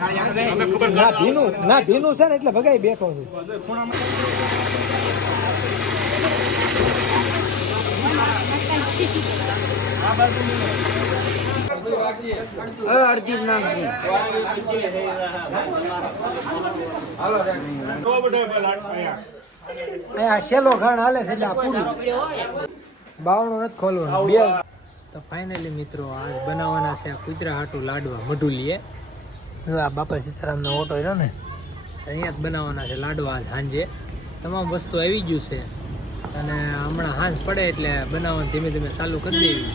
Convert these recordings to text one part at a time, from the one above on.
ના, ભીનું ના, ભીનું છે ને એટલે ભગાઈ બેઠો છું. શેલો ઘાણ હાલે છે એટલે આ પૂરું. બાવણું નથી ખોલવાનું. બે. તો ફાઇનલી મિત્રો, આજ બનાવવાના છે કૂતરા હાટું લાડવા મઢુલીએ જો આ બાપા સીતારામનો ઓટો રહ્યો ને, અહીંયા જ બનાવવાના છે લાડવા સાંજે. તમામ વસ્તુ આવી ગયું છે. અને હમણાં હાંસ પડે એટલે બનાવવાનું ધીમે ધીમે ચાલુ કરી દેવી.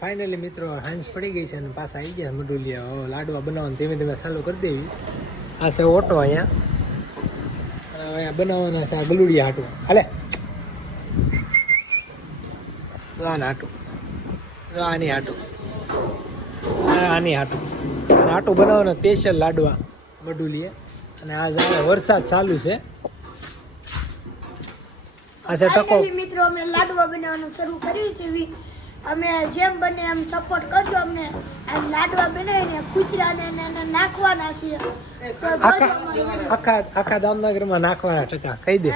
ફાઇનલી મિત્રો હાંસ પડી ગઈ છે અને પાછા આવી ગયા મઢુલિયા. હવે લાડવા બનાવવાનું ધીમે ધીમે ચાલુ કરી દેવી. આ છે ઓટો અહીંયા. અહીંયા બનાવવાના છે આ ગલુડિયા હાટું. હાલે. આના હાટું. આની હાટું. આની હાટું. અને બનાવવાના સ્પેશિયલ લાડવા મઢુલીએ અને આ જાણે વરસાદ ચાલુ છે. આ છે ટકો. મિત્રો અમે લાડવા બનાવવાનું શરૂ કર્યું છે. અમે જેમ બને એમ સપોર્ટ કરજો અમને. આ લાડવા બનાવીને કૂતરાને ને નાખવાના છે આખા અમારો video. આખા આખા દામનગરમાં નાખવાના ટકા. કહી દે.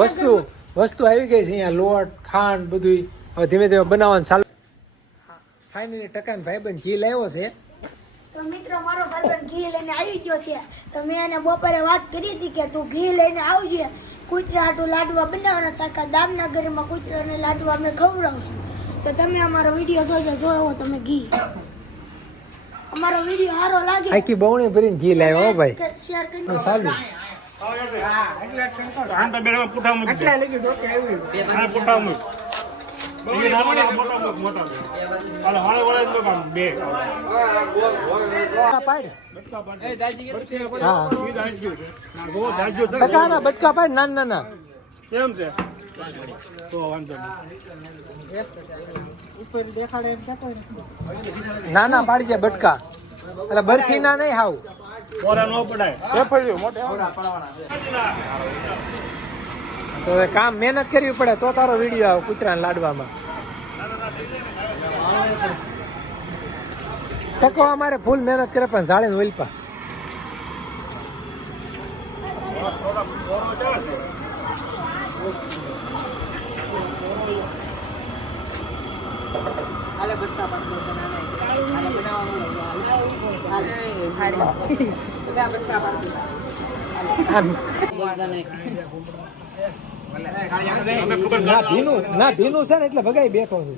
વસ્તુ વસ્તુ આવી ગઈ છે અહીંયા. લોટ ખાંડ બધું હવે ધીમે ધીમે બનાવવાનું ચાલુ ફાઇનલી ટકાને ભાઈબંધ ઘી લાવ્યો છે. તો મિત્રો મારો ભાઈબંધ ઘી લઈને આવી ગયો છે. તો મેં એને બપોરે વાત કરી હતી કે તું ઘી લઈને આવજે. કૂતરા આટું લાડવા બનાવવાના સાકા દામનગરમાં કૂતરાને લાડવા અમે ખવડાવશું. તો તમે અમારો વીડિયો જોજો જોયો તમે ઘી. અમારો વીડિયો સારો લાગે. આખી બવણી ભરીને ઘી લાવ્યો હો ભાઈ. શેર કરી ચાલુ આંટા બેડમાં પૂઠા મૂકી એટલે હા, પુઠા મૂક. આવ્યું. બે પૂઠા મૂક, બટકા પાડ. ના ના ના, કેમ છે? તો વાંધો પાડજે બટકા. એટલે બરફી ના નહીં હાવ. ન પડાય. મોટે તો હવે કામ મહેનત કરવી પડે તો તારો વીડિયો આવે કૂતરાને લાડવામાં. ટકો અમારે ફૂલ મહેનત કરે પણ ઝાડે ઓલપા આમ. ના ભીનું ના ભીનું છે ને એટલે ભગાઈ બેઠો છું.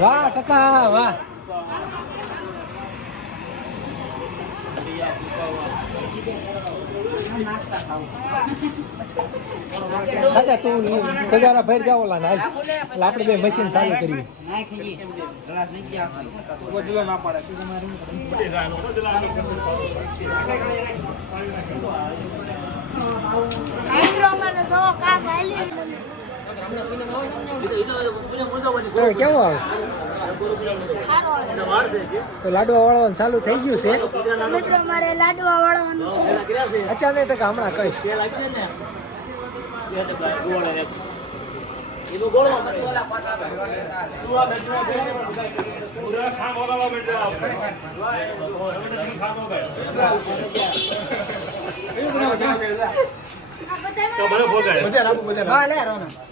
વાહ ટકા વાહ. કાકા તું તગારા ભર જાવ ઓલા ના આપણે બે મશીન ચાલુ કર્યું કેવો આવે. તો લાડવા વાળવાનું ચાલુ થઈ ગયું છે. મિત્રો મારે લાડવા વાળવાનું છે. અચાનક ટકા હમણાં કહીશ બધા નો.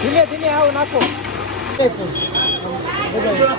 ધીમે ધીમે આવું નાખો એ ફૂલ. બધા.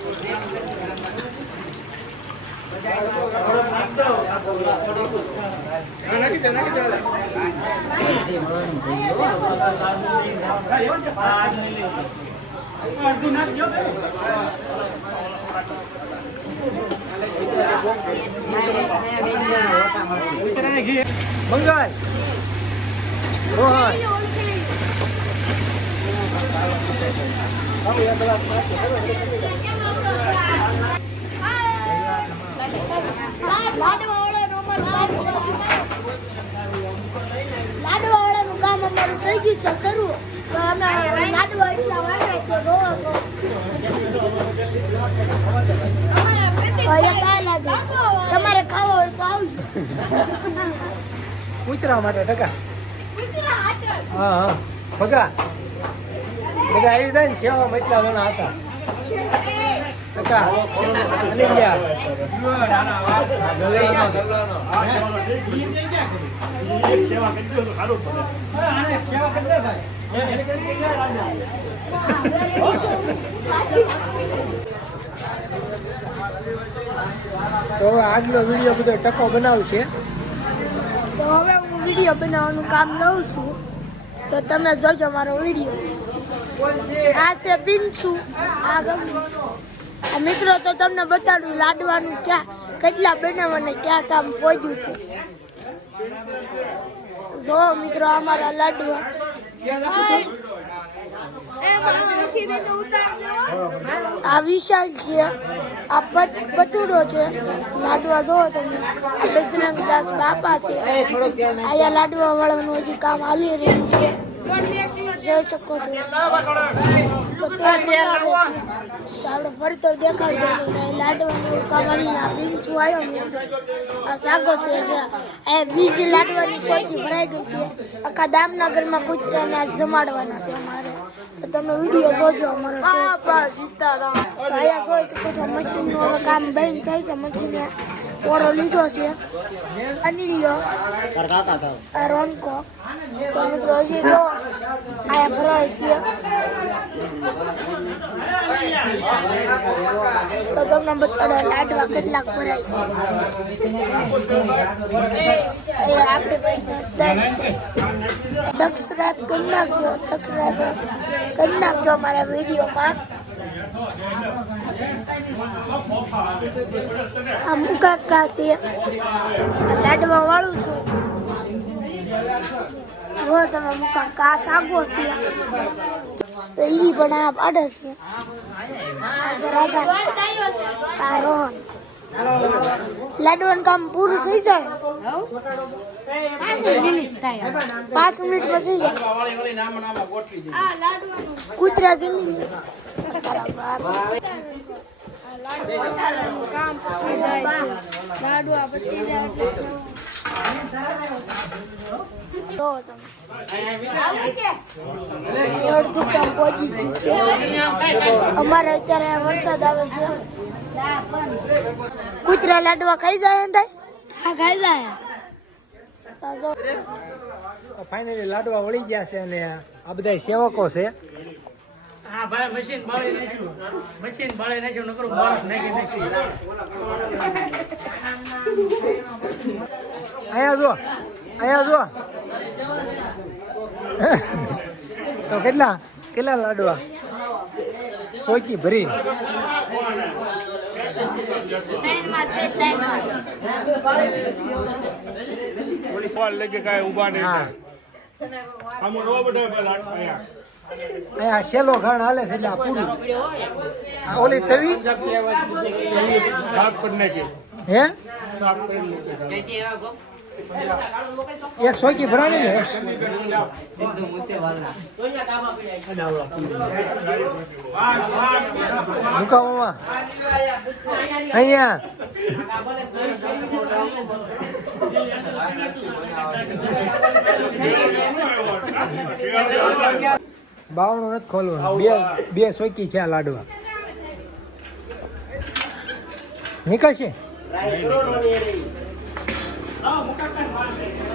રહ્યું છે કામ આ કા- આ છે ભગવાન મંગલ રોહન લાડવાવાળાનું કામ અમારું થઈ ગયું છે શરૂ. તો અમે લાડવા એટલા વાળા છે રોવા રો. હવે કાંઈ લાગે તમારે ખાવો હોય તો આવજો. કૂતરા માટે ટકા. હા હા. ભગા. બધા આવી જાય ને સેવામાં એટલા જણા હતા. ટકા અને તો હવે આગલો વીડિયો બધો ટકો બનાવશે. તો હવે હું વીડિયો બનાવવાનું કામ લઉં છું. તો તમે જોજો મારો વીડિયો. આ છે બિનસુ આ ગમ્યું મિત્રો તો તમને બતાડું, લાડવાનું ક્યાં, કેટલા બનાવવાને ક્યાં કામ પહોંચ્યું છે. જો મિત્રો અમારા લાડવા. આ વિશાલ છે, આ પત- પતુડો છે. લાડવા જોવો તમે, બજરંગ દાસ બાપા છે. અહીંયા લાડવા વાળાનું હજી કામ હાલી રહ્યું છે. જોઈ શકો છો. આપણે ફરતો દેખાડી દઉં લાડવાનું આ પીંછું આવ્યો ને. આ સાગો છે એ બીજી લાડવાની સોયથી ભરાઈ ગઈ છે. આખા દામનગરમાં કૂતરાને જમાડવાના છે અમારે. તમે વીડિયો જોજો અમારો બાબા સીતારામ. અહીંયા જોઈ શકો છો મશીનનું હવે કામ બેન થાય છે મશીને ઓરો લીધો છે. અનિલ્યો રોનકો. તો મિત્રો હજી જો આયા ભરાય છે. તો તમને બધા લાડવા કેટલાક ભરાય. સબસ્ક્રાઈબ કરી નાખજો સબસ્ક્રાઈબ કરી નાખજો અમારા વિડીયોમાં. આ મુકાકા છે લાડવા વાળું છું. જો તમે મુકાકા આ સાગો છે. તો ઈ પણ આ પાડે છે. આ રોહન લાડવાનું કામ પૂરું થઈ જાય? પાંચ મિનિટમાં થઈ જાય. કૂતરા જમીન. લાડવા પતી જાય પહોંચી ગયું અમારે અત્યારે વરસાદ આવે છે. કૂતરા લાડવા ખાઈ જાય અંદર હા ખાઈ જાય. ફાઇનલી લાડવા વળી ગયા છે અને આ બધા સેવકો છે. હા ભાઈ મશીન બાળી નાખ્યું. મશીન બાળી નાખ્યું નકરું બરફ નાખી નાખ્યું અહીંયા જો અહીંયા જો તો કેટલા કેટલા લાડવા? સોચી ભરી. શેલો ઘાણ હાલે છે એટલે આ પૂરું. ઓલી તવી? હે? એક સોકી ભરાણી ને? અહીંયા. બાવણું નથી ખોલવું બે બે સોકી છે આ લાડવા. નીકળશે? 然后我们看看。什么